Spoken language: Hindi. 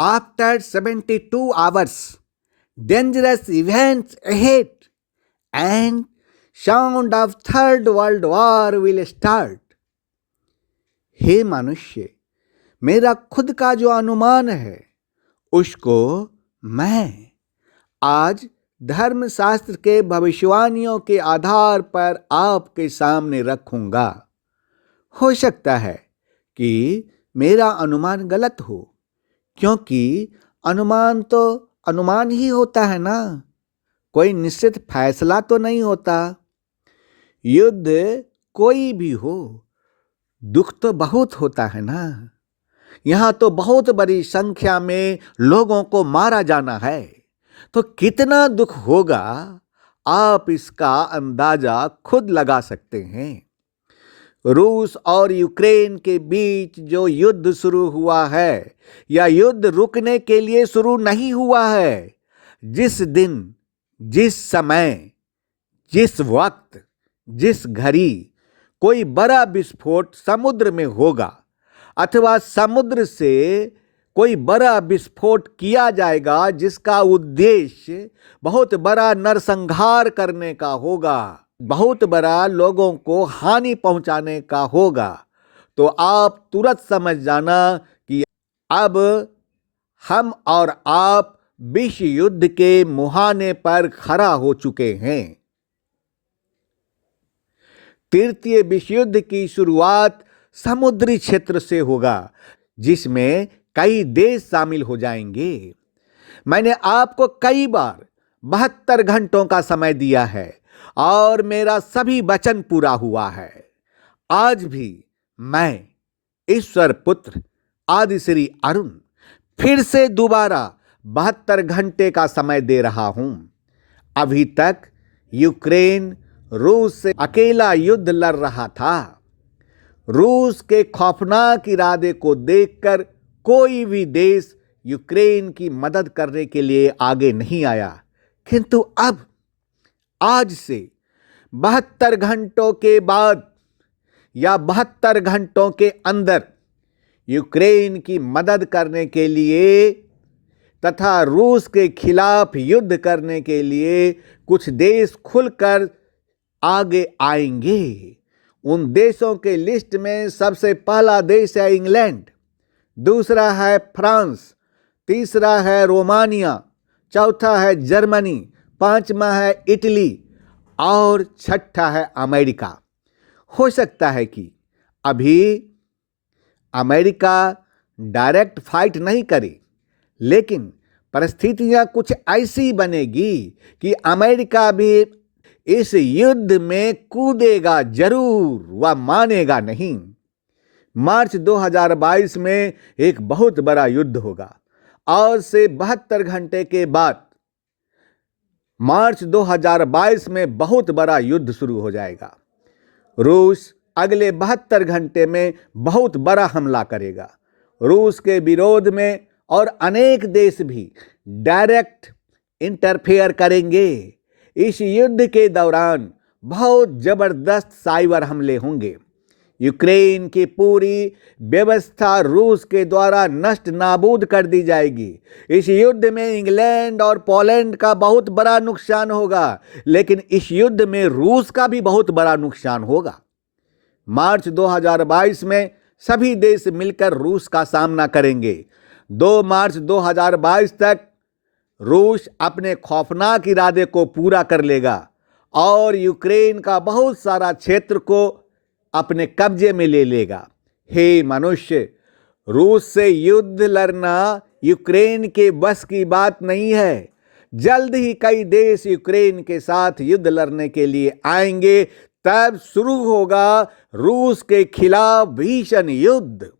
After 72 hours, dangerous events ahead, and sound of Third World War will start. हे मनुष्य, मेरा खुद का जो अनुमान है उसको मैं आज धर्मशास्त्र के भविष्यवाणियों के आधार पर आपके सामने रखूंगा। हो सकता है कि मेरा अनुमान गलत हो, क्योंकि अनुमान तो अनुमान ही होता है ना, कोई निश्चित फैसला तो नहीं होता। युद्ध कोई भी हो, दुख तो बहुत होता है ना। यहाँ तो बहुत बड़ी संख्या में लोगों को मारा जाना है, तो कितना दुख होगा आप इसका अंदाजा खुद लगा सकते हैं। रूस और यूक्रेन के बीच जो युद्ध शुरू हुआ है, या युद्ध रुकने के लिए शुरू नहीं हुआ है, जिस दिन, जिस समय, जिस वक्त, जिस घड़ी कोई बड़ा विस्फोट समुद्र में होगा अथवा समुद्र से कोई बड़ा विस्फोट किया जाएगा जिसका उद्देश्य बहुत बड़ा नरसंहार करने का होगा, बहुत बड़ा लोगों को हानि पहुंचाने का होगा, तो आप तुरंत समझ जाना कि अब हम और आप विश्व युद्ध के मुहाने पर खड़ा हो चुके हैं। तृतीय विश्व युद्ध की शुरुआत समुद्री क्षेत्र से होगा, जिसमें कई देश शामिल हो जाएंगे। मैंने आपको कई बार 72 घंटों का समय दिया है और मेरा सभी वचन पूरा हुआ है। आज भी मैं ईश्वर पुत्र आदि श्री अरुण फिर से दोबारा 72 घंटे का समय दे रहा हूं। अभी तक यूक्रेन रूस से अकेला युद्ध लड़ रहा था। रूस के खौफनाक इरादे को देखकर कोई भी देश यूक्रेन की मदद करने के लिए आगे नहीं आया, किंतु अब आज से 72 घंटों के बाद या 72 घंटों के अंदर यूक्रेन की मदद करने के लिए तथा रूस के खिलाफ युद्ध करने के लिए कुछ देश खुलकर आगे आएंगे। उन देशों के लिस्ट में सबसे पहला देश है इंग्लैंड, दूसरा है फ्रांस, तीसरा है रोमानिया, चौथा है जर्मनी, पांचवा है इटली और छठा है अमेरिका। हो सकता है कि अभी अमेरिका डायरेक्ट फाइट नहीं करे, लेकिन परिस्थितियां कुछ ऐसी बनेगी कि अमेरिका भी इस युद्ध में कूदेगा जरूर, वह मानेगा नहीं। मार्च 2022 में एक बहुत बड़ा युद्ध होगा और से 72 घंटे के बाद मार्च 2022 में बहुत बड़ा युद्ध शुरू हो जाएगा। रूस अगले 72 घंटे में बहुत बड़ा हमला करेगा। रूस के विरोध में और अनेक देश भी डायरेक्ट इंटरफेयर करेंगे। इस युद्ध के दौरान बहुत जबरदस्त साइबर हमले होंगे। यूक्रेन की पूरी व्यवस्था रूस के द्वारा नष्ट नाबूद कर दी जाएगी। इस युद्ध में इंग्लैंड और पोलैंड का बहुत बड़ा नुकसान होगा, लेकिन इस युद्ध में रूस का भी बहुत बड़ा नुकसान होगा। मार्च 2022 में सभी देश मिलकर रूस का सामना करेंगे। 2 मार्च 2022 तक रूस अपने खौफनाक इरादे को पूरा कर लेगा और यूक्रेन का बहुत सारा क्षेत्र को अपने कब्जे में ले लेगा। हे मनुष्य, रूस से युद्ध लड़ना यूक्रेन के बस की बात नहीं है। जल्द ही कई देश यूक्रेन के साथ युद्ध लड़ने के लिए आएंगे, तब शुरू होगा रूस के खिलाफ भीषण युद्ध।